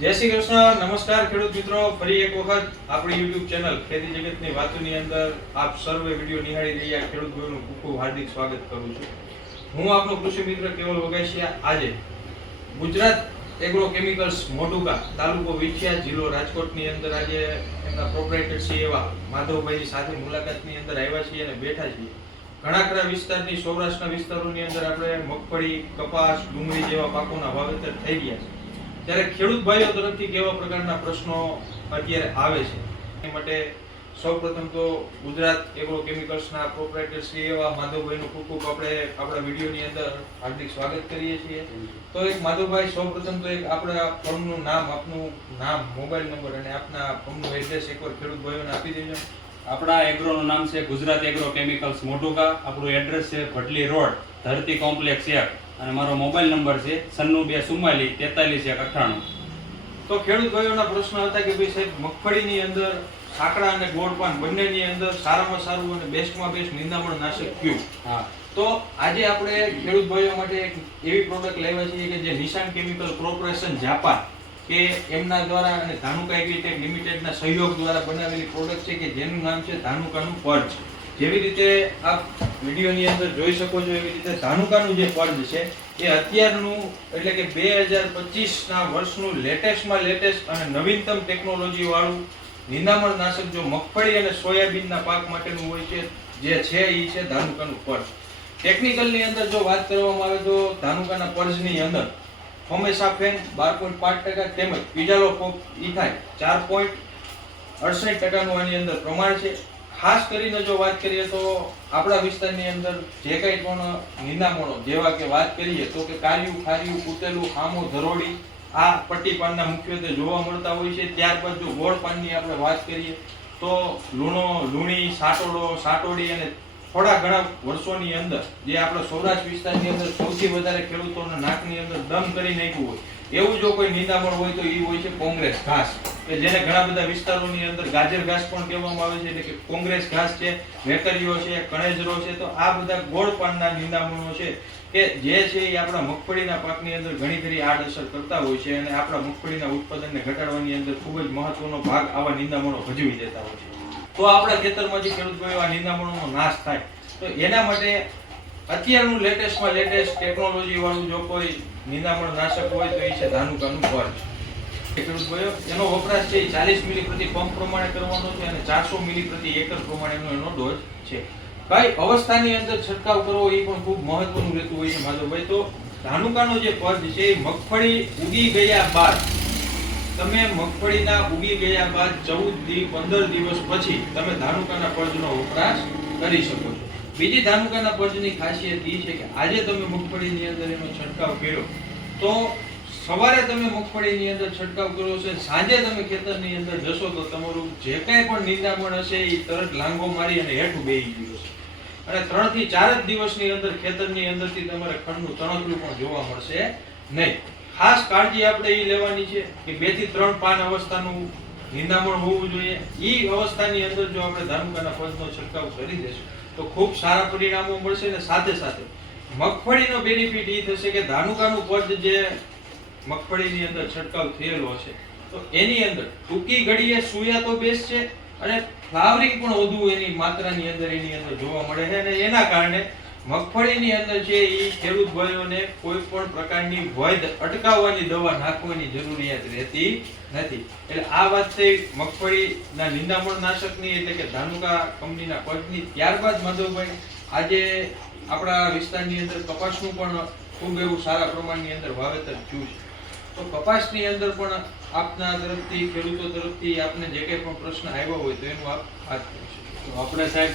જય શ્રી કૃષ્ણ, નમસ્કાર ખેડૂત મિત્રો. ફરી એક વખત આપણી યુટ્યુબ ચેનલ ખેતી જગતની વાતોની અંદર આપ સર્વે વીડિયો નિહાળી રહ્યા ખેડૂત ભાઈઓનું ખૂબ ખૂબ હાર્દિક સ્વાગત કરું છું. હું આપનો કૃષિ મિત્ર કેવલ વગાસિયા આજે ગુજરાત એગ્રો કેમિકલ્સ મોટુકા તાલુકો વિછિયા જિલ્લો રાજકોટની અંદર આજે એમના પ્રોપરાઇટર છે એવા માધવભાઈની સાથે મુલાકાતની અંદર આવ્યા છીએ અને બેઠા છીએ. ઘણા ખરા વિસ્તારની, સૌરાષ્ટ્રના વિસ્તારોની અંદર આપણે મગફળી, કપાસ, ડુંગળી જેવા પાકોના વાવેતર થઈ ગયા છે. ત્યારે ખેડૂત ભાઈઓ તરફથી કેવા પ્રકારના પ્રશ્નો અત્યારે આવે છે? એ માટે સૌપ્રથમ તો ગુજરાત એગ્રો કેમિકલ્સના પ્રોપરેટર શ્રી એવા માધવભાઈનું ખૂબ ખૂબ આપણે આપણા વિડીયોની અંદર હાર્દિક સ્વાગત કરીએ છીએ. તો એક માધવભાઈ, સૌપ્રથમ તો એક આપણા ફર્મનું નામ, આપનું નામ, મોબાઈલ નંબર અને આપના ફર્મનું એડ્રેસ એકવાર ખેડૂત ભાઈઓને આપી દેજો. આપણા એગ્રોનું નામ છે ગુજરાત એગ્રો કેમિકલ્સ મોટુકા. આપણું એડ્રેસ છે ભટલી રોડ, ધરતી કોમ્પ્લેક્સ એક. અને મારો મોબાઈલ નંબર છે સન્નું બે ચુમ્માલીસ તેતાલીસ એક અઠ્ઠાણું. તો ખેડૂત ભાઈઓના પ્રશ્ન હતા કે ભાઈ સાહેબ મગફળીની અંદર સાંકડા અને ગોળ પાન બંનેની અંદર સારામાં સારું અને બેસ્ટમાં બેસ્ટ નિંદામણ નાશક કયું? હા. તો આજે આપણે ખેડૂત ભાઈઓ માટે એક એવી પ્રોડક્ટ લેવા છીએ કે જે નિશાન કેમિકલ કોર્પોરેશન જાપાન કે એમના દ્વારા અને ધાનુકા એગ્રીટેક લિમિટેડના સહયોગ દ્વારા બનાવેલી પ્રોડક્ટ છે કે જેનું નામ છે ધાનુકાનું પર્ચ જેવી રીતે આપ વિડીયોની અંદર જોઈ શકો છો એવી રીતે ધાનુકાનું જે પર્જ છે, એ અત્યારનું એટલે કે બે હજાર પચીસના વર્ષનું લેટેસ્ટમાં લેટેસ્ટ અને નવીનતમ ટેકનોલોજી વાળું નિંદામણ નાશક જો મગફળી અને સોયાબીનના પાક માટેનું હોય છે, જે છે એ છે ધાનુકાનું પર્જ ટેકનિકલની અંદર જો વાત કરવામાં આવે તો ધાનુકાના પર્જની અંદર ફોમેસાફેન બાર પોઈન્ટ પાંચ ટકા તેમજ પીજાલો પોપ ઇથાઇલ ચાર પોઈન્ટ અડસઠ ટકાનું આની અંદર પ્રમાણ છે. ખાસ કરીને જો વાત કરીએ તો આપણા વિસ્તારની અંદર જે કંઈ પણ નિનામણો જેવા કે વાત કરીએ તો કે કાર્યું, ખાર્યું કૂટેલું આમો ધરોડી, આ પટ્ટી પાનના મુખ્યત્વે જોવા મળતા હોય છે. ત્યારબાદ જો ગોળ પાનની આપણે વાત કરીએ તો લૂણો, લૂણી સાટોડો સાટોડી અને થોડા ઘણા વર્ષોની અંદર જે આપણા સૌરાષ્ટ્ર વિસ્તારની અંદર સૌથી વધારે ખેડૂતોના નાકની અંદર દમ કરી નાખ્યું હોય એવું જો કોઈ નિંદામણ હોય તો એ હોય છે કોંગ્રેસ. ઘાસ કે જેને ઘણા બધા વિસ્તારોની અંદર ગાજર ઘાસ પણ કહેવામાં આવે છે, એટલે કે કોંગ્રેસ ઘાસ છે વેકરીઓ છે, કણેજરો છે, તો આ બધા ગોળ પાનના નિંદામણો છે કે જે છે એ આપણા મગફળીના પાકની અંદર ઘણી ખરી આડઅસર કરતા હોય છે અને આપણા મગફળીના ઉત્પાદનને ઘટાડવાની અંદર ખૂબ જ મહત્વનો ભાગ આવા નિંદામણો ભજવી દેતા હોય છે. તો આપણા ખેતરમાં જે ખેડૂત ભાઈઓ આ નિંદામણોનો નાશ થાય. તો એના માટે અત્યારનું લેટેસ્ટમાં લેટેસ્ટ ટેકનોલોજી વાળું જો કોઈ નિંદામણ નાશક હોય તો એ છે ધાનુકાનું ફળ ભાઈઓ મગફળી ઉગી ગયા બાદ, તમે મગફળીના ઉગી ગયા બાદ ચૌદ પંદર દિવસ પછી તમે ધાનુકાના પર્જનો વપરાશ કરી શકો છો. બીજી ધાનુકાના પર્જની ખાસિયત એ છે કે આજે તમે મગફળીની અંદર એનો છંટકાવ કર્યો, તો સવારે તમે મગફળીની અંદર છંટકાવ કરો છો, સાંજે તમે ખેતરની અંદર જશો તો તમારું જે કાંઈ પણ નિંદામણ હશે એ તરત લાંગો મારી અને હેઠું બેહી ગયું છે અને ત્રણથી ચાર જ દિવસની અંદર ખેતરની અંદરથી તમારે ખંડનું તણકલું પણ જોવા મળશે નહીં. ખાસ કાળજી આપણે એ લેવાની છે કે બેથી ત્રણ પાન અવસ્થાનું નિંદામણ હોવું જોઈએ. એ અવસ્થાની અંદર જો આપણે ધાનુકાના પદનો છંટકાવ કરી દેશું તો ખૂબ સારા પરિણામો મળશે ને સાથે સાથે મગફળીનો બેનિફિટ એ થશે કે ધાનુકાનું પદ જે મગફળીની અંદર છંટકાવ થયેલો હશે તો એની અંદર ટૂંકી ઘડીએ સુયા તો બેસ છે અને ફ્લાવરિંગ પણ વધુ એની માત્રાની અંદર એની અંદર જોવા મળે છે અને એના કારણે મગફળીની અંદર છે એ ખેડૂત ભાઈઓને કોઈ પણ પ્રકારની વૈધ અટકાવવાની દવા નાખવાની જરૂરિયાત રહેતી નથી. એટલે આ વાત થઈ મગફળીના નિંદામણ નાશકની એટલે કે ધાનુકા કંપનીના પદની. ત્યારબાદ માધવભાઈ, આજે આપણા વિસ્તારની અંદર કપાસનું પણ ખૂબ એવું સારા પ્રમાણની અંદર વાવેતર થયું છે. તો કપાસની અંદર પણ આપના તરફથી ખેડૂતો તરફથી આપને જે કંઈ પણ પ્રશ્ન આવ્યો હોય તો એનું આપ વાત કરી શકો. તો આપણે સાહેબ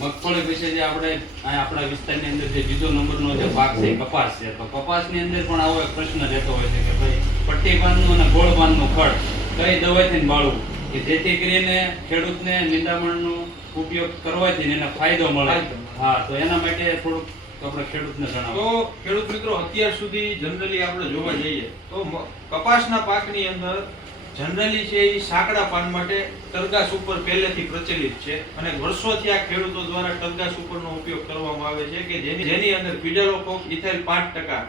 મગફળી વિશે જે આપણે આપણા વિસ્તારની અંદર જે બીજો નંબરનો જે પાક છે કપાસ છે. તો કપાસની અંદર પણ આવો એક પ્રશ્ન રહેતો હોય છે કે ભાઈ પટ્ટી પાનનું અને ગોળ પાનનું ખડ કઈ દવાથી બાળવું? કે જેથી કરીને ખેડૂતને નિંદામણનો ઉપયોગ કરવાથી એને ફાયદો મળે. હા તો એના માટે થોડુંક તો આપણે ખેડૂતને તો ખેડૂત મિત્રો, અત્યાર સુધી જનરલી આપણે જોવા જઈએ તો કપાસના પાકની અંદર જનરલી છે એ સાંકડા પાન માટે ટરગાસ ઉપર પહેલેથી પ્રચલિત છે અને વર્ષોથી આ ખેડૂતો દ્વારા ટરગાસ ઉપરનો ઉપયોગ કરવામાં આવે છે કે જેની જેની અંદર પીડરો ઇથેલ પાંચ ટકા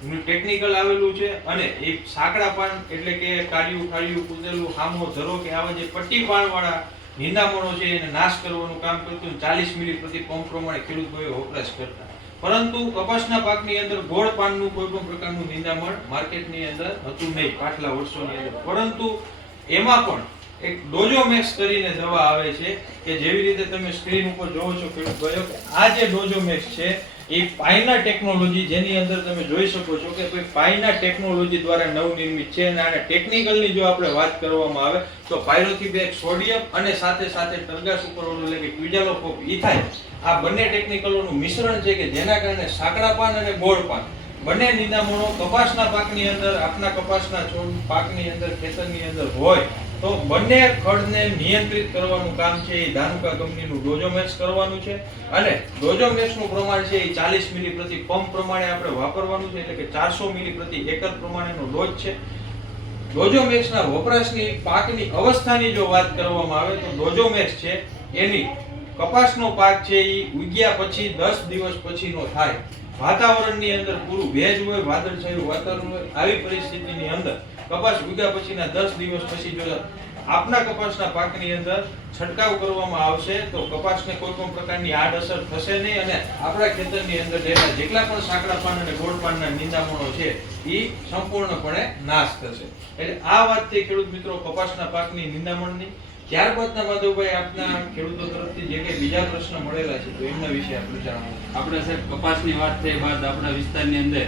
ટેકનિકલ આવેલું છે અને એ સાંકડા પાન એટલે કે કાળિયું, ખાળિયું, કૂદેલું, હામો, ધરો કે આવા જે પટ્ટી પાનવાળા નિંદામણો છે એને નાશ કરવાનું કામ કરતું ચાલીસ મિલી પ્રતિ પંપ પ્રમાણે ખેડૂત ભાઈઓ વપરાશ કરતા. પરંતુ કપાસના પાકની અંદર ગોળ પાનનું કોઈ પણ પ્રકારનું નિંદામણ માર્કેટની અંદર હતું નહીં. પાછલા વર્ષોની અંદર. પરંતુ એમાં પણ એક ડોજોમેક્સ કરીને દવા આવે છે કે જેવી રીતે તમે સ્ક્રીન ઉપર જોવો છો ખેડૂત ભાઈઓ, કે આ જે ડોજોમેક્સ છે, એ પાઇના ટેકનોલોજી જેની અંદર તમે જોઈ શકો છો કે ભાઈ પાઇના ટેકનોલોજી દ્વારા નવનિર્મિત છે અને આને ટેકનિકલની જો આપણે વાત કરવામાં આવે, તો પાયરોથીબેક સોડિયમ અને સાથે સાથે ટર્ગા સુપરઓલ એટલે કે ક્વિજાલોફોપ ઇથાઇલ આ બંને ટેકનિકલોનું મિશ્રણ છે કે જેના કારણે સાંકડા પાન અને ગોળ પાન. બંને નિદામણો કપાસના પાકની અંદર, આપના કપાસના છોડ પાકની અંદર, ખેતરની અંદર હોય. તો બંને ખડને નિયંત્રિત કરવાનું કામ છે, એ ધાનુકા કંપનીનું ડોજોમેક્સ કરવાનું છે. અને ડોજોમેક્સનું પ્રમાણ છે, એ ચાલીસ મિલી પ્રતિ પંપ પ્રમાણે આપણે વાપરવાનું છે, એટલે કે ચારસો મિલી પ્રતિ એકર પ્રમાણેનો ડોઝ છે. ડોજોમેક્સના વપરાશની પાકની અવસ્થાની જો વાત કરવામાં આવે તો ડોજોમેક્સ છે, એની કપાસનો પાક છે એ ઉગ્યા પછી દસ દિવસ પછીનો થાય. વાતાવરણની અંદર પૂરું ભેજ હોય, વાદળછાયું વાતાવરણ હોય, આવી પરિસ્થિતિની અંદર કપાસ ઉગ્યા પછીના દસ દિવસ પછી જો આપના કપાસના પાકની અંદર છંટકાવ કરવામાં આવશે, તો કપાસને કોઈ પણ પ્રકારની આડઅસર થશે નહીં અને આપણા ખેતરની અંદર રહેલા જેટલા પણ સાંકડા પાન અને ગોળ પાનના નિંદામણો છે, એ સંપૂર્ણપણે નાશ થશે. એટલે આ વાત છે ખેડૂત મિત્રો કપાસના પાકની નિંદામણની. ત્યારબાદના માધવભાઈ, આપના ખેડૂતો તરફથી જે કે બીજા પ્રશ્ન મળેલા છે, તો એમના વિશે આપણે જાણવું આપણે સાહેબ, કપાસની વાત થઈ, બાદ આપણા વિસ્તારની અંદર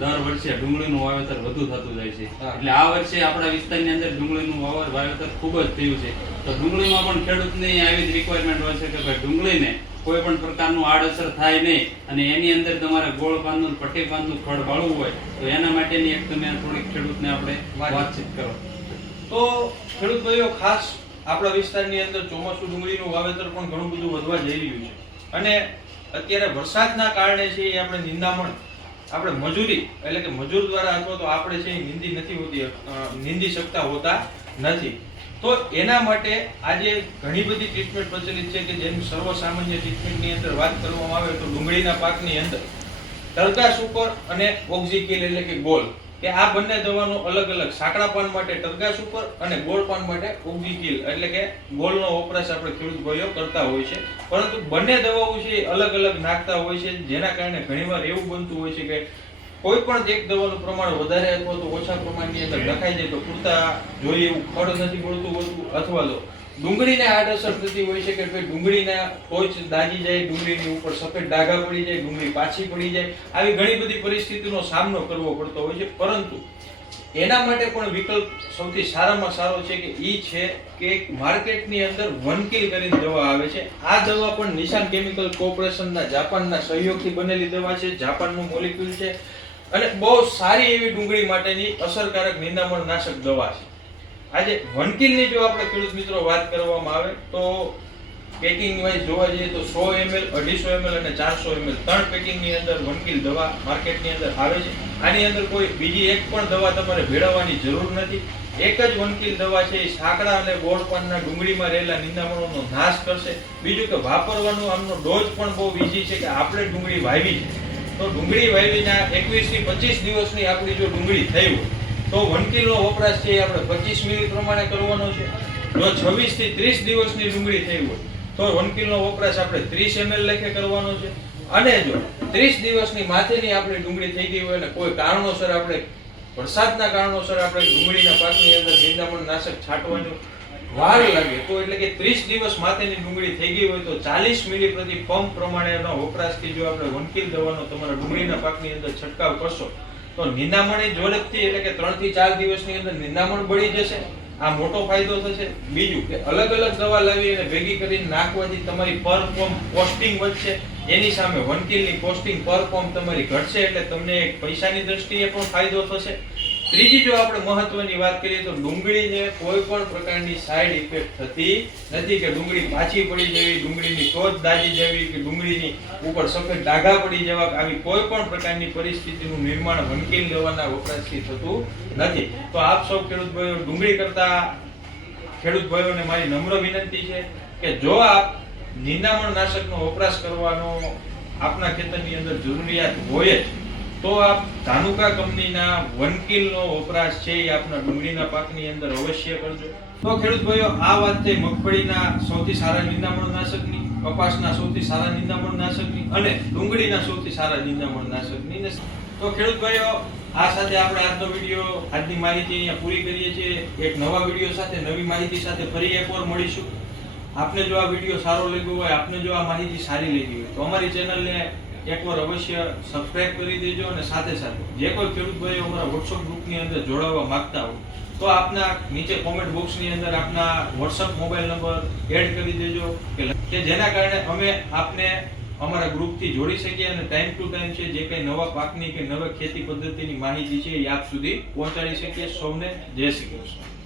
દર વર્ષે ડુંગળીનું વાવેતર વધુ થતું જાય છે. એટલે આ વર્ષે આપણા વિસ્તારની અંદર ડુંગળીનું વાવર વાવેતર ખૂબ જ થયું છે. તો ડુંગળીમાં પણ ખેડૂતની આવી જ રિક્વાયરમેન્ટ હોય છે કે ભાઈ ડુંગળીને કોઈ પણ પ્રકારનું આડઅસર થાય નહીં અને એની અંદર તમારે ગોળ પાનનું પટ્ટી પાનનું ખડ વાળવું હોય તો એના માટેની એક તમે થોડીક ખેડૂતને આપણે વાતચીત કરો. તો ખેડૂત ભાઈઓ ખાસ આપણા વિસ્તારની અંદર ચોમાસું ડુંગળીનું વાવેતર પણ ઘણું બધું વધવા જઈ રહ્યું છે. અને અત્યારે વરસાદના કારણે છે એ આપણે નિંદામણ આપણે મજૂરી, એટલે કે મજૂર દ્વારા અથવા તો આપણે છે નિંદી નથી હોતી નિંદી શકતા હોતા નથી. તો એના માટે આજે ઘણી બધી ટ્રીટમેન્ટ પ્રચલિત છે કે જેની સર્વસામાન્ય ટ્રીટમેન્ટની અંદર વાત કરવામાં આવે તો ડુંગળીના પાકની અંદર ટર્ગા ઉપર અને ઓક્ઝિકિલ એટલે કે ગોલ. કે આ બંને દવાનો અલગ અલગ સાંકડા પાન માટે ટરગાસ સુપર અને ગોળ પાન માટે ઓક્ઝિકિલ એટલે કે ગોળનો વપરાશ આપણે ખેડૂત ભાઈઓ કરતા હોય છે. પરંતુ બંને દવાઓ છે અલગ અલગ નાખતા હોય છે. જેના કારણે ઘણીવાર એવું બનતું હોય છે કે કોઈ પણ એક દવાનું પ્રમાણ વધારે અથવા તો ઓછા પ્રમાણની અંદર લખાઈ જાય તો પૂરતા જોઈએ એવું ખડ નથી મળતું હોતું અથવા તો ડુંગળીને આડઅસર થતી હોય છે કે ભાઈ ડુંગળીના ટોચ દાજી જાય, ડુંગળીની ઉપર સફેદ ડાઘા પડી જાય, ડુંગળી પાછી પડી જાય, આવી ઘણી બધી પરિસ્થિતિનો સામનો કરવો પડતો હોય છે. પરંતુ એના માટે પણ વિકલ્પ સૌથી સારામાં સારો છે કે ઈ છે કે માર્કેટની અંદર વનકીલ કરીને દવા આવે છે. આ દવા પણ નિશાન કેમિકલ કોર્પોરેશનના જાપાનના સહયોગથી બનેલી દવા છે, જાપાનનું મોલિક્યુલ છે. અને બહુ સારી એવી ડુંગળી માટેની અસરકારક નિંદામણ નાશક દવા છે. આજે વનકીલની જો આપણે ખેડૂત મિત્રો વાત કરવામાં આવે, તો પેકિંગ વાઇઝ જોવા જઈએ તો સો એમએલ, અઢીસો એમએલ અને ચારસો એમએલ ત્રણ પેકિંગની અંદર વનકીલ દવા માર્કેટની અંદર આવે છે. આની અંદર કોઈ બીજી એક પણ દવા તમારે ભેળવવાની જરૂર નથી. એક જ વનકીલ દવા છે, એ સાંકડા અને ગોળ પાનના ડુંગળીમાં રહેલા નિંદામણોનો નાશ કરશે. બીજું કે વાપરવાનો આમનો ડોઝ પણ બહુ ઈઝી છે કે આપણે ડુંગળી વાવી છે. તો ડુંગળી વાવીના એકવીસથી પચીસ દિવસની આપણી જો ડુંગળી થઈ હોય તો વનકીલનો વપરાશ છે આપણે પચીસ મિલી પ્રમાણે કરવાનો છે. જો છવ્વીસથી ત્રીસ દિવસની ડુંગળી થઈ હોય, તો વનકીલનો વપરાશ આપણે ત્રીસ એમએલ લેખે કરવાનો છે. અને જો ત્રીસ દિવસની માથેની આપણી ડુંગળી થઈ ગઈ હોય અને કોઈ કારણોસર આપણે, વરસાદના કારણોસર આપણે ડુંગળીના પાકની અંદર નિંદામણ નાશક છાંટવાનું વાર લાગે, તો એટલે કે ત્રીસ દિવસ માથેની ડુંગળી થઈ ગઈ હોય તો ચાલીસ મિલી પ્રતિ પંપ પ્રમાણેનો વપરાશથી જો આપણે વનકીલ દવાનો તમારા ડુંગળીના પાકની અંદર છંટકાવ કરશો તો નિંદામણી ઝડપથી એટલે કે ત્રણથી ચાર દિવસની અંદર નિંદામણ બળી જશે. આ મોટો ફાયદો થશે. બીજું કે અલગ અલગ દવા લાવી અને ભેગી કરીને નાખવાથી તમારી પર પંપ કોસ્ટિંગ વધશે. એની સામે વનકીલની કોસ્ટિંગ પર પંપ તમારી ઘટશે એટલે તમને પૈસાની દ્રષ્ટિએ પણ ફાયદો થશે. ત્રીજી જો આપણે મહત્વની વાત કરીએ તો ડુંગળીને કોઈ પણ પ્રકારની સાઈડ ઇફેક્ટ થતી નથી કે ડુંગળી પાછી પડી જવી, ડુંગળીની ટોચ દાજી જવી કે ડુંગળીની ઉપર સફેદ ડાઘા પડી જવા, આવી કોઈ પણ પ્રકારની પરિસ્થિતિનું નિર્માણ વનકીલ લેવાના વપરાશથી થતું નથી. તો આપ સૌ ખેડૂત ભાઈઓ, ડુંગળી કરતા ખેડૂત ભાઈઓને મારી નમ્ર વિનંતી છે કે જો આપ નિંદામણ નાશકનો વપરાશ કરવાનો આપના ખેતરની અંદર જરૂરિયાત હોય જ તો આ ધાનુકા કંપનીના વનકીલનો વપરાશ છે એ આપના ડુંગળીના પાકની અંદર અવશ્ય કરજો. તો ખેડૂત ભાઈઓ, આ વાત થઈ મગફળીના સૌથી સારા નિંદામણ નાશકની, કપાસના સૌથી સારા નિંદામણ નાશકની અને ડુંગળીના સૌથી સારા નિંદામણ નાશકની તો ખેડૂત ભાઈઓ, આ સાથે આપણે આજનો વીડિયો, આજની માહિતી અહીંયા પૂરી કરીએ છીએ. એક નવા વીડિયો સાથે, નવી માહિતી સાથે ફરી એકવાર મળીશું. આપને જો આ વીડિયો સારો લાગ્યો હોય, આપને જો આ માહિતી સારી લાગી હોય, તો અમારી ચેનલને એકવાર અવશ્ય સબસ્ક્રાઇબ કરી દેજો અને સાથે સાથે જે કોઈ ખેડૂત ભાઈઓ અમારા વોટ્સઅપ ગ્રુપની અંદર જોડાવા માંગતા હો તો આપના નીચે કોમેન્ટ બોક્સની અંદર આપના વોટ્સઅપ મોબાઈલ નંબર એડ કરી દેજો કે જેના કારણે અમે આપને અમારા ગ્રુપથી જોડી શકીએ અને ટાઈમ ટુ ટાઈમ છે જે કંઈ નવા પાકની કે નવા ખેતી પદ્ધતિની માહિતી છે એ આપ સુધી પહોંચાડી શકીએ. સૌને જય શ્રી કૃષ્ણ.